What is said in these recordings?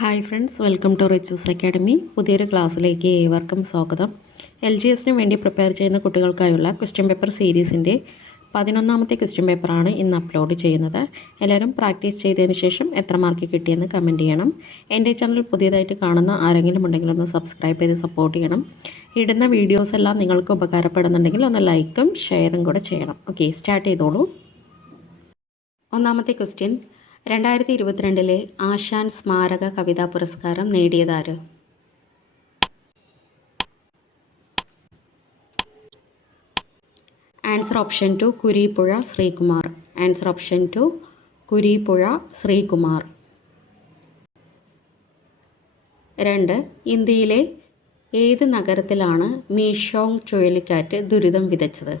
Hi friends, welcome to Richu's academy. പുതിയൊരു ക്ലാസ്സിലേക്ക് ഏവർക്കും സ്വാഗതം. LGSന് വേണ്ടി പ്രിപ്പയർ ചെയ്യുന്ന കുട്ടികൾക്കായുള്ള ക്വസ്റ്റ്യൻ പേപ്പർ സീരീസിൻ്റെ 11ാമത്തെ ക്വസ്റ്റ്യൻ പേപ്പറാണ് ഇന്ന് അപ്ലോഡ് ചെയ്യുന്നത്. എല്ലാവരും പ്രാക്ടീസ് ചെയ്തതിന് ശേഷം എത്ര മാർക്ക് കിട്ടിയെന്ന് കമൻറ്റ് ചെയ്യണം. എൻ്റെ ചാനൽ പുതിയതായിട്ട് കാണുന്ന ആരെങ്കിലും ഉണ്ടെങ്കിൽ ഒന്ന് സബ്സ്ക്രൈബ് ചെയ്ത് സപ്പോർട്ട് ചെയ്യണം. ഇടുന്ന വീഡിയോസ് എല്ലാം നിങ്ങൾക്ക് ഉപകാരപ്പെടുന്നുണ്ടെങ്കിൽ ഒന്ന് ലൈക്കും ഷെയറും കൂടെ ചെയ്യണം. ഓക്കെ, സ്റ്റാർട്ട് ചെയ്തോളൂ. ഒന്നാമത്തെ ക്വസ്റ്റ്യൻ, 2022 ആശാൻ സ്മാരക കവിതാ പുരസ്കാരം നേടിയതാര്? Answer option 2 Kureeppuzha Sreekumar. Answer option 2 Kureeppuzha Sreekumar. 2. ഇന്ത്യയിലെ ഏത് നഗരത്തിലാണ് മീഷോങ് ചുഴലിക്കാറ്റ് ദുരിതം വിതച്ചത്?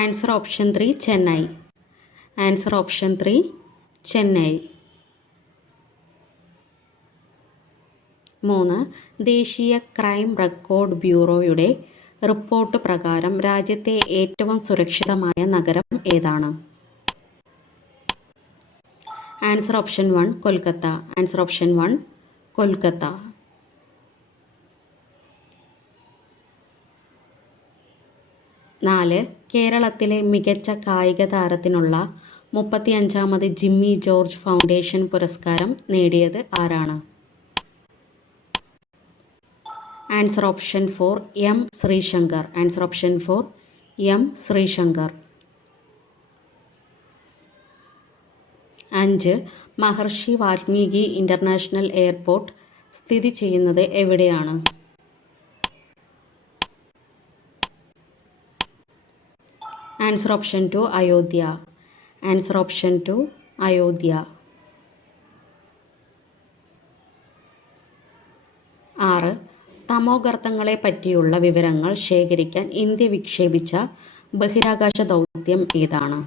Answer option 3 Chennai. Answer option 3 Chennai. 3. ദേശീയ ക്രൈം റെക്കോർഡ് ബ്യൂറോയുടെ റിപ്പോർട്ട് പ്രകാരം രാജ്യത്തെ ഏറ്റവും സുരക്ഷിതമായ നഗരം ഏതാണ്? Answer option 1 Kolkata. Answer option 1 Kolkata. 4. കേരളത്തിലെ മികച്ച കായിക താരത്തിനുള്ള 35ാമത് ജിമ്മി ജോർജ് ഫൗണ്ടേഷൻ പുരസ്കാരം നേടിയത് ആരാണ്? Answer option 4 M Sreeshankar. Answer option 4 M Sreeshankar. 5. മഹർഷി വാൽമീകി ഇൻ്റർനാഷണൽ എയർപോർട്ട് സ്ഥിതി ചെയ്യുന്നത് എവിടെയാണ്? Answer option 2 Ayodhya. Answer option 2 Ayodhya. 6. തമോഗർത്തങ്ങളെ പറ്റിയുള്ള വിവരങ്ങൾ ശേഖരിക്കാൻ ഇന്ത്യ വിക്ഷേപിച്ച ബഹിരാകാശ ദൗത്യം ഏതാണ്?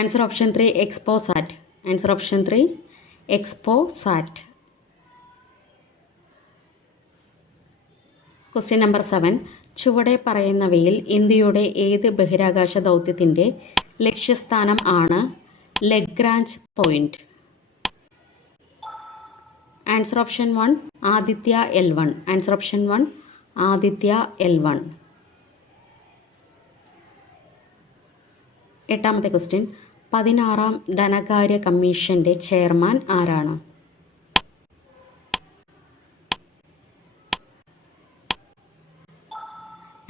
Answer option 3 XPoSat. Answer option 3 XPoSat. Question number 7. ചുവടെ പറയുന്നവയിൽ ഇന്ത്യയുടെ ഏത് ബഹിരാകാശ ദൗത്യത്തിൻ്റെ ലക്ഷ്യസ്ഥാനം ആണ് Lagrange point? Answer option 1 Aditya L1. Answer option 1 Aditya L1. 8ാമത്തെ ക്വസ്റ്റ്യൻ, 16ാം ധനകാര്യ കമ്മീഷന്റെ ചെയർമാൻ ആരാണ്?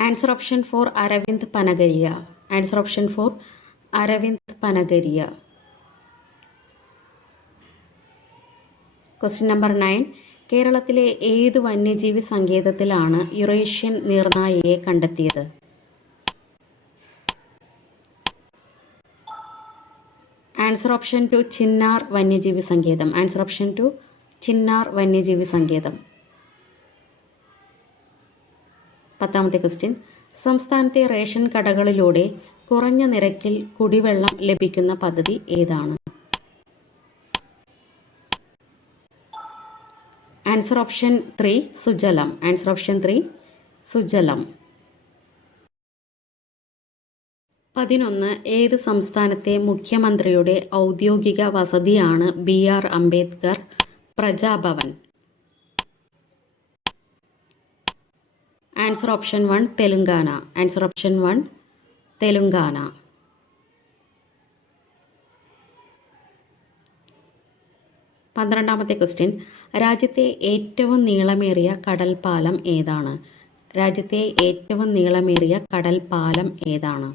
Answer option 4 Arvind Panagariya. Answer option 4 Arvind Panagariya. Question number 9. കേരളത്തിലെ ഏത് വന്യജീവി സങ്കേതത്തിലാണ് യുറേഷ്യൻ നീർനായയെ കണ്ടെത്തിയത്? ആൻസർ ഓപ്ഷൻ 2 ചിന്നാർ വന്യജീവി സങ്കേതം. ആൻസർ ഓപ്ഷൻ 2 ചിന്നാർ വന്യജീവി സങ്കേതം. 10ാമത്തെ ക്വസ്റ്റ്യൻ, സംസ്ഥാനത്തെ റേഷൻ കടകളിലൂടെ കുറഞ്ഞ നിരക്കിൽ കുടിവെള്ളം ലഭിക്കുന്ന പദ്ധതി ഏതാണ്? Answer option 3 Sujalam. Answer option 3 Sujalam. 11. ഏത് സംസ്ഥാനത്തെ മുഖ്യമന്ത്രിയുടെ ഔദ്യോഗിക വസതിയാണ് BR Ambedkar Prajabhavan? Answer option 1 Telangana. Answer option 1 Telangana. 12ാമത്തെ ക്വസ്റ്റ്യൻ, രാജ്യത്തെ ഏറ്റവും നീളമേറിയ കടൽപ്പാലം ഏതാണ്? രാജ്യത്തെ ഏറ്റവും നീളമേറിയ കടൽപ്പാലം ഏതാണ്?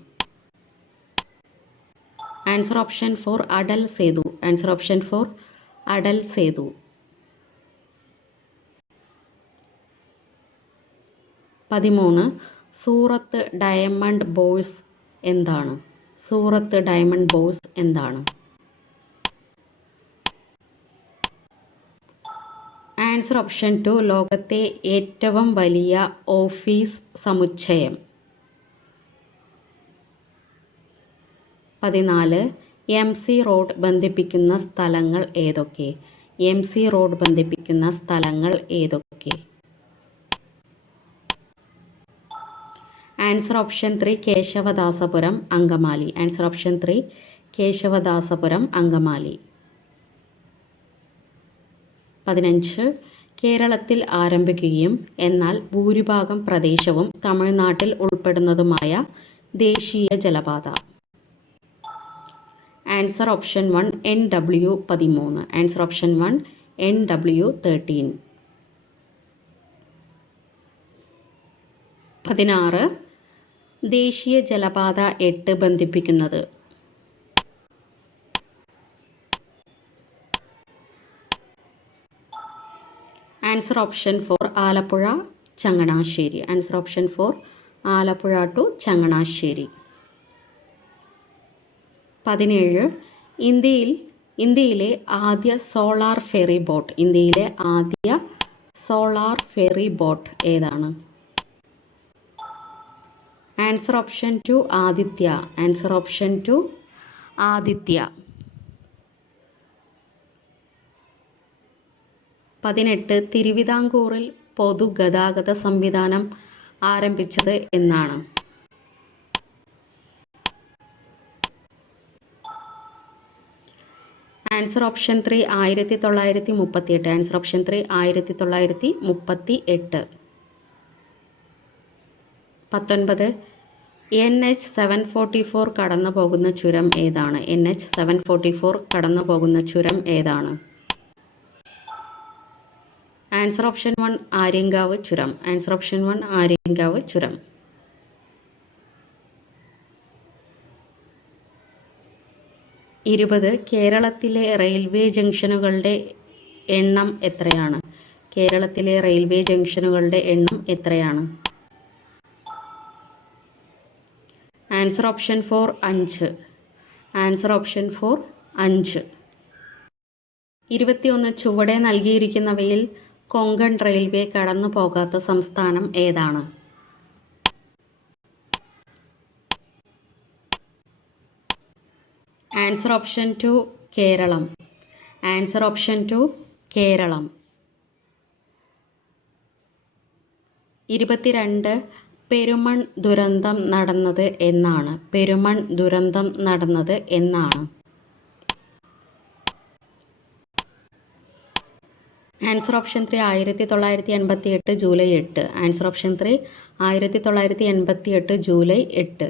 Answer option 4 Atal Setu. Answer option 4 Atal Setu. 13. Surat diamond bourse എന്താണ്? സൂറത്ത് ഡയമണ്ട് ബോഴ്സ് എന്താണ്? ആൻസർ ഓപ്ഷൻ 2 ലോകത്തെ ഏറ്റവും വലിയ ഓഫീസ് സമുച്ചയം. 14. MC റോഡ് ബന്ധിപ്പിക്കുന്ന സ്ഥലങ്ങൾ ഏതൊക്കെ? MC റോഡ് ബന്ധിപ്പിക്കുന്ന സ്ഥലങ്ങൾ ഏതൊക്കെ? Answer option 3 Kesavadasapuram Angamaly. Answer option 3 Kesavadasapuram Angamaly. 15 കേരളത്തിൽ ആരംഭിക്കുകയും എന്നാൽ ഭൂരിഭാഗം പ്രദേശവും തമിഴ്നാട്ടിൽ ഉൾപ്പെടുന്നതുമായ ദേശീയ ജലപാത. Answer option 1 NW13. Answer option 1 NW13. 16 ദേശീയ ജലപാത 8 ബന്ധിപ്പിക്കുന്നത്. Answer option 4 Alappuzha Changanassery. Answer option 4 Alappuzha to Changanassery. 17 ഇന്ത്യയിലെ ആദ്യ സോളാർ ഫെറി ബോട്ട്. ഇന്ത്യയിലെ ആദ്യ സോളാർ ഫെറി ബോട്ട് ഏതാണ്? Answer option 2 Aditya. Answer option 2 Aditya. 18 തിരുവിതാംകൂറിൽ പൊതുഗതാഗത സംവിധാനം ആരംഭിച്ചത് എന്നാണ്? Answer option 3 1938. Answer option 3 1938. 19 NH 744 കടന്നു പോകുന്ന ചുരം ഏതാണ്? NH 744 കടന്നു പോകുന്ന ചുരം ഏതാണ്? ആൻസർ ഓപ്ഷൻ 1 ആര്യങ്കാവ് ചുരം. ആൻസർ ഓപ്ഷൻ 1 ആര്യങ്കാവ് ചുരം. 20 കേരളത്തിലെ റെയിൽവേ ജംഗ്ഷനുകളുടെ എണ്ണം എത്രയാണ്? കേരളത്തിലെ റെയിൽവേ ജംഗ്ഷനുകളുടെ എണ്ണം എത്രയാണ്? Answer option 4 5. Answer option 4 5. 21 ചുവടെ നൽകിയിരിക്കുന്നവയിൽ കൊങ്കൺ റെയിൽവേ കടന്നു പോകാത്ത സംസ്ഥാനം ഏതാണ്? Answer option 2 Kerala. Answer option 2 Kerala. 22 Perumon ദുരന്തം നടന്നത് എന്നാണ്? പെരുമൺ ദുരന്തം നടന്നത് എന്നാണ്? Answer option 3 1988 July 8. Answer option 3 1988 July 8.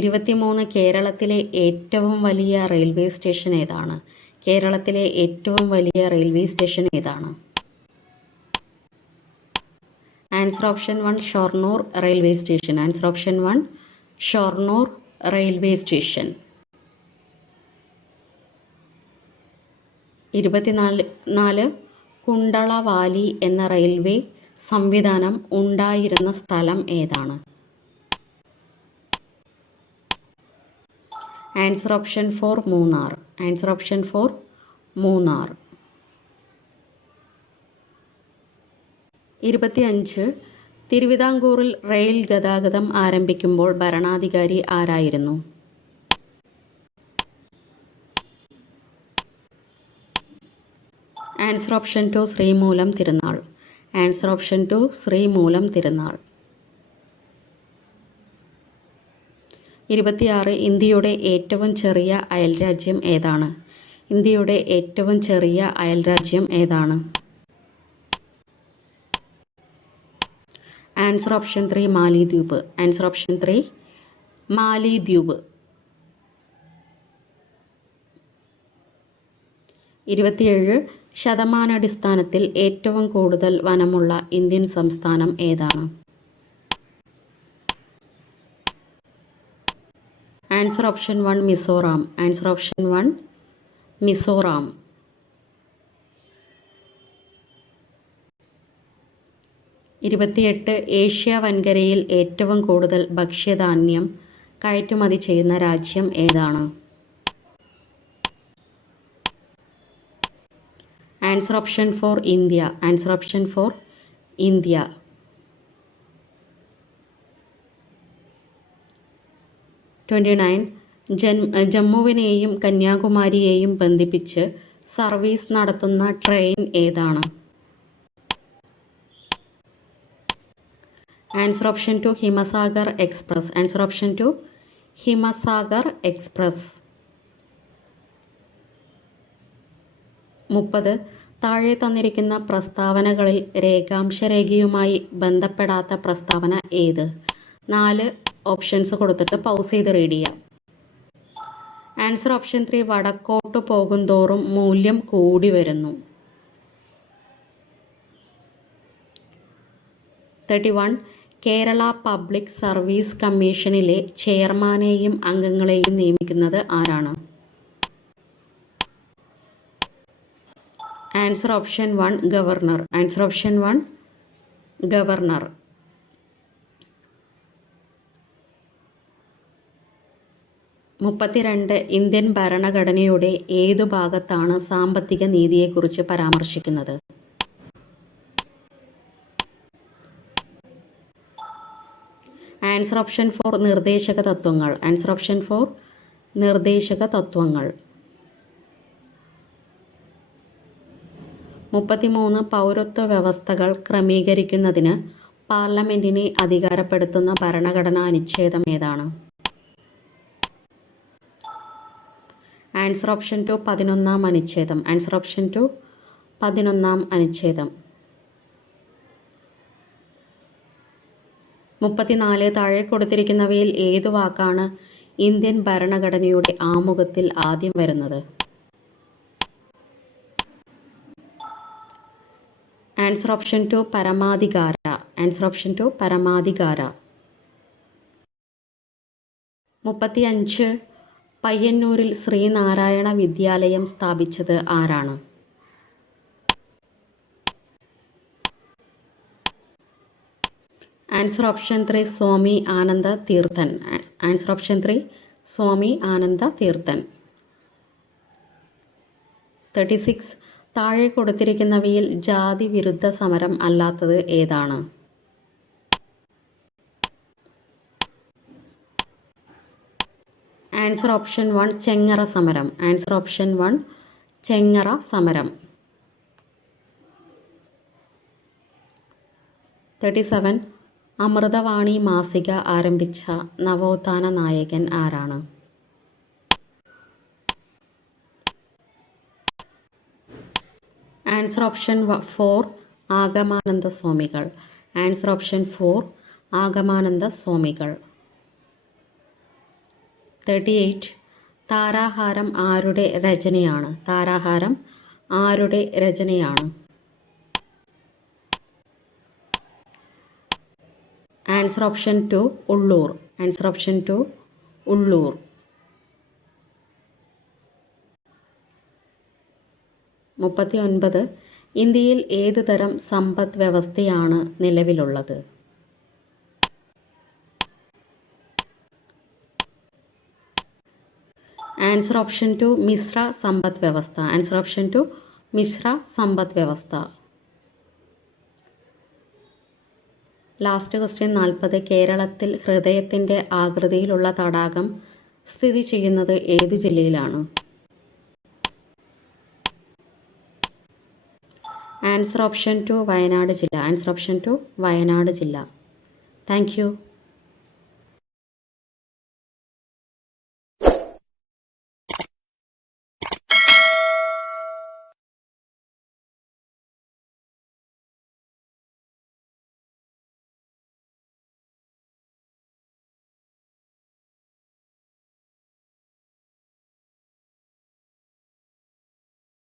23 കേരളത്തിലെ ഏറ്റവും വലിയ റെയിൽവേ സ്റ്റേഷൻ ഏതാണ്? കേരളത്തിലെ ഏറ്റവും വലിയ റെയിൽവേ സ്റ്റേഷൻ ഏതാണ്? Answer option 1 Shoranur railway station. Answer option 1 Shoranur railway station. 24 കുണ്ടളവാലി എന്ന റെയിൽവേ സംവിധാനം ഉണ്ടായിരുന്ന സ്ഥലം ഏതാണ്? Answer option 4 Munnar. Answer option 4 Munnar. 25 തിരുവിതാംകൂറിൽ റെയിൽ ഗതാഗതം ആരംഭിക്കുമ്പോൾ ഭരണാധികാരി ആരായിരുന്നു? Answer option 2 Sreemoolam Thirunal. Answer option 2 Sreemoolam Thirunal. 26 ഇന്ത്യയുടെ ഏറ്റവും ചെറിയ അയൽരാജ്യം ഏതാണ്? ഇന്ത്യയുടെ ഏറ്റവും ചെറിയ അയൽരാജ്യം ഏതാണ്? ആൻസർ ഓപ്ഷൻ 3 മാലിദ്വീപ്. ആൻസർ ഓപ്ഷൻ 3 മാലിദ്വീപ്. 27 ശതമാനാടിസ്ഥാനത്തിൽ ഏറ്റവും കൂടുതൽ വനമുള്ള ഇന്ത്യൻ സംസ്ഥാനം ഏതാണ്? Answer option 1 Mizoram. Answer option 1 Mizoram. 28 Asia വൻകരയിൽ ഏറ്റവും കൂടുതൽ ഭക്ഷ്യധാന്യം കയറ്റുമതി ചെയ്യുന്ന രാജ്യം ഏതാണ്? Answer option 4 India. Answer option 4 India. 29 ജമ്മുവിനെയും കന്യാകുമാരിയെയും ബന്ധിപ്പിച്ച് സർവീസ് നടത്തുന്ന ട്രെയിൻ ഏതാണ്? Answer option 2 Himsagar express. Answer option 2 Himsagar express. 30. താഴെ തന്നിരിക്കുന്ന പ്രസ്താവനകളിൽ രേഖാംശരേഖയുമായി ബന്ധപ്പെടാത്ത പ്രസ്താവന ഏത്? 4 ഓപ്ഷൻസ് കൊടുത്തിട്ട് പൗസ് ചെയ്ത് റീഡ് ചെയ്യാം. ആൻസർ ഓപ്ഷൻ 3 വടക്കോട്ട് പോകുന്തോറും മൂല്യം കൂടി വരുന്നു. 31. കേരള പബ്ലിക് സർവീസ് കമ്മീഷനിലെ ചെയർമാനെയും അംഗങ്ങളെയും നിയമിക്കുന്നത് ആരാണ്? Answer option 1 governor. Answer option 1 governor. 32. Indian ഭരണഘടനയുടെ ഏതു ഭാഗത്താണ് സാമ്പത്തിക നീതിയെക്കുറിച്ച് പരാമർശിക്കുന്നത്? ആൻസർ ഓപ്ഷൻ 4 നിർദ്ദേശക തത്വങ്ങൾ. ആൻസർ ഓപ്ഷൻ 4 നിർദ്ദേശക തത്വങ്ങൾ. 33. പൗരത്വ വ്യവസ്ഥകൾ ക്രമീകരിക്കുന്നതിന് പാർലമെന്റിനെ അധികാരപ്പെടുത്തുന്ന ഭരണഘടനാ അനുച്ഛേദം ഏതാണ്? ആൻസർ ഓപ്ഷൻ 2 11-ാം അനുച്ഛേദം. ആൻസർ ഓപ്ഷൻ 2 11-ാം അനുച്ഛേദം. 34. താഴെ കൊടുത്തിരിക്കുന്നവയിൽ ഏതു വാക്കാണ് ഇന്ത്യൻ ഭരണഘടനയുടെ ആമുഖത്തിൽ ആദ്യം വരുന്നത്? ആൻസർ ഓപ്ഷൻ 2 പരമാധികാര. ആൻസർ ഓപ്ഷൻ 2 പരമാധികാര. 35. പയ്യന്നൂരിൽ ശ്രീനാരായണ വിദ്യാലയം സ്ഥാപിച്ചത് ആരാണ്? ആൻസർ ഓപ്ഷൻ 3 സ്വാമി ആനന്ദ തീർത്ഥൻ. ആൻസർ ഓപ്ഷൻ 3 സ്വാമി ആനന്ദ തീർത്ഥൻ. 36. താഴെ കൊടുത്തിരിക്കുന്നവയിൽ ജാതി വിരുദ്ധ സമരം അല്ലാത്തത് ഏതാണ്? ആൻസർ ഓപ്ഷൻ 1 ചെങ്ങറ സമരം. ആൻസർ ഓപ്ഷൻ 1 ചെങ്ങറ സമരം. 37. അമൃതവാണി മാസിക ആരംഭിച്ച നവോത്ഥാന നായകൻ ആരാണ്? ആൻസർ ഓപ്ഷൻ 4 ആഗമാനന്ദ സ്വാമികൾ. ആൻസർ ഓപ്ഷൻ 4 ആഗമാനന്ദ സ്വാമികൾ. 38. താരാഹാരം ആരുടെ രചനയാണ്? താരാഹാരം ആരുടെ രചനയാണ്? Answer option 2 Ulloor. Answer option 2 Ulloor. 39. ഇന്ത്യയിൽ ഏതു തരം സമ്പദ് വ്യവസ്ഥയാണ് നിലവിലുള്ളത്? ആൻസർ ഓപ്ഷൻ 2 മിശ്ര സമ്പദ് വ്യവസ്ഥ. ആൻസർ ഓപ്ഷൻ 2 മിശ്ര സമ്പദ് വ്യവസ്ഥ. Last question 40. കേരളത്തിൽ ഹൃദയത്തിൻ്റെ ആകൃതിയിലുള്ള തടാകം സ്ഥിതി ചെയ്യുന്നത് ഏത് ജില്ലയിലാണ്? ആൻസർ ഓപ്ഷൻ 2 വയനാട് ജില്ല. ആൻസർ ഓപ്ഷൻ 2 വയനാട് ജില്ല. Thank you.